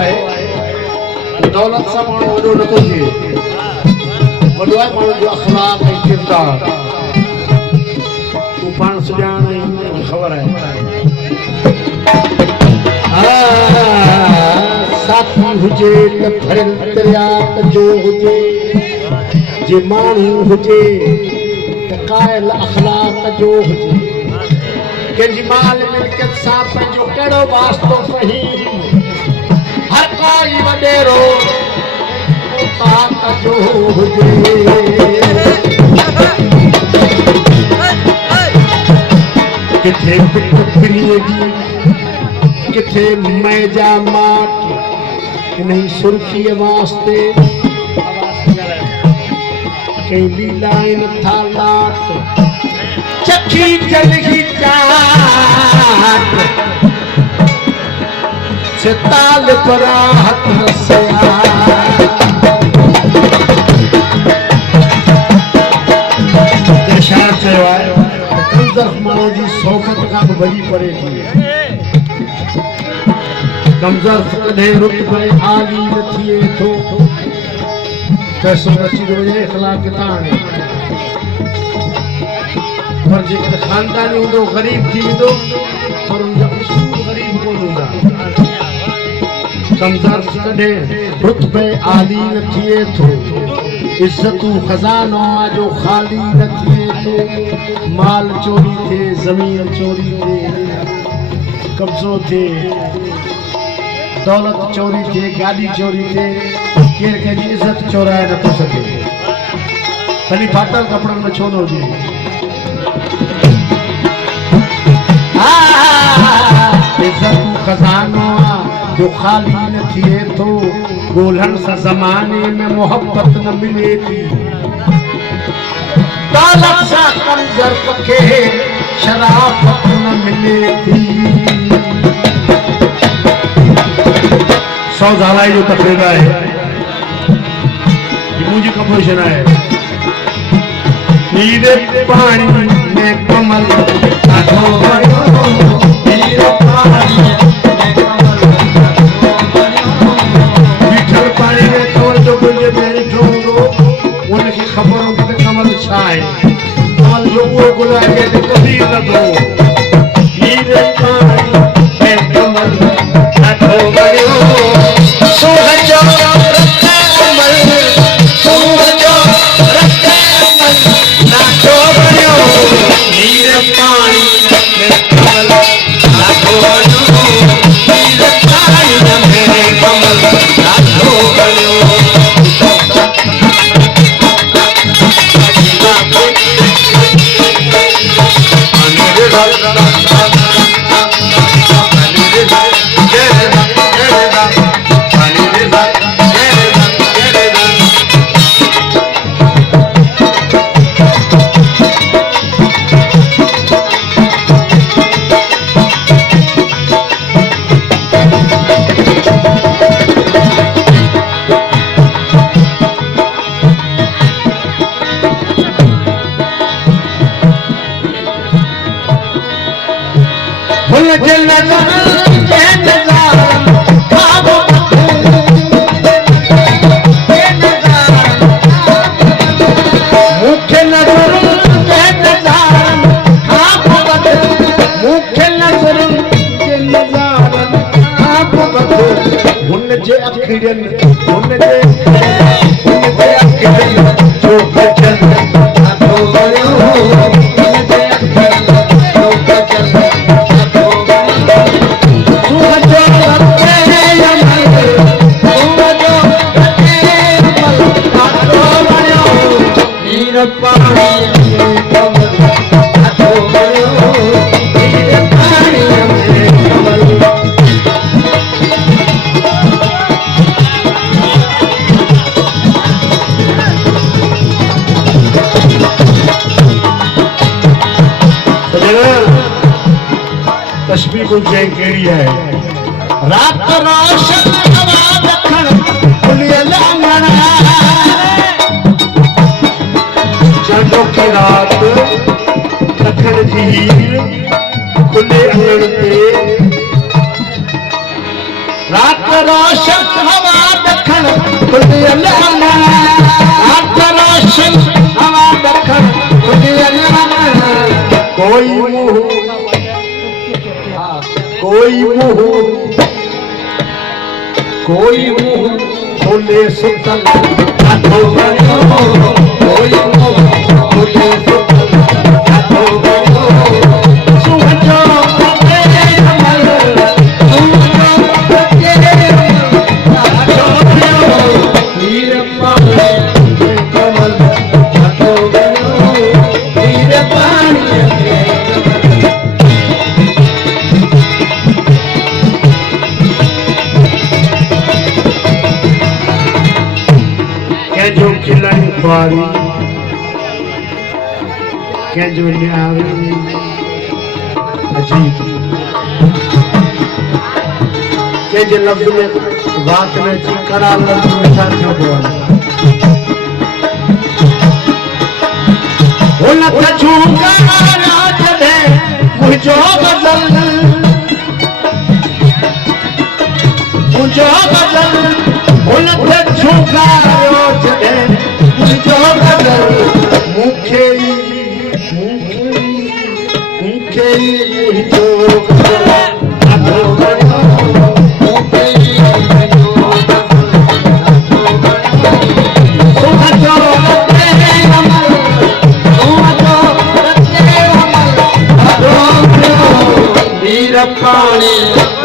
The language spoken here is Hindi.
है दौलत सां माण्हू वॾो नथो थिए वॾो आहे माण्हू जो अखलाक ऐं किरदार तूं पाण सुञाण ऐं ख़बर आहे साथी हुजे त भरियल दरिया जो हुजे जे माण्हू हुजे त कायल अखलाक जो हुजे कंहिंजी माल मिल्कियत सां पंहिंजो कहिड़ो वास्तो सही हर काई वॾेरो ताक़त जो हुजे किथे पिटपरीअ जी किथे मैजा माट इन्हीं सुर्खीअ वास्ते कई लीलाइन था लाट चखी जलगी चाट सिताल पर हथ रसिया शायर चयो आहे कमज़र माण्हू जी सोबत खां बि वॾी परे थी कमज़र कॾहिं रुतबे आली न थिए थो पैसो अची थो वञे इख़लाक़ किथां आणे पर जेकर ख़ानदानी हूंदो ग़रीब थी वेंदो पर उनजा उसूल ग़रीब कोन हूंदा कमज़र कॾहिं रुतबे आली न थिए थो इज्जतूं खज़ानो जो ख़ाली न थिए थो माल चोरी थिए ज़मीन चोरी थिए कब्ज़ो थिए दौलत चोरी थिए गाड़ी चोरी थिए केर कंहिंजी इज़त चोराए नथो सघे भली फाटल कपिड़नि में छो न हुजे इज़तूं खज़ानो जो ख़ाली न थिए थो ॻोल्हण सां ज़माने में मोहब्बत न मिले थी दौलत सां कमज़र खे शराफ़त न मिले थी सौ ज़ालाई जो तक़रीर आहे मुंहिंजी कंपोज़िशन आहे नीरे पाणी में कमल ॾाढो वयो नीरे पाणी पानी में कमल जो गुल मेरी ढूंढो उनकी खबर हो कि कमल छाए कमल जो वो गुल आगे तो कभी न दो नीरे पानी में कमल ढो गयो सोहजो रखे कमल सोहजो रखे कमल ना ढो गयो नीरे पानी में कमल ढो गयो नीरे पानी में कमल तस्वीर को जय केड़ी है रात रोशन हवा दखन खुलियल आंगन चंडो की रात दखन जी खुले आंगन पे रात रोशन कोई मुंह खोले सुतल कोई मुंह खोले सुतल जो खिलण पारी के जो न्यारी अजीब के जो लफ्ज में बात में चिकड़ा लफ्ज में साथ बोल वो लख छूगा राज दे मुझो बदल वो लख छूगा पानी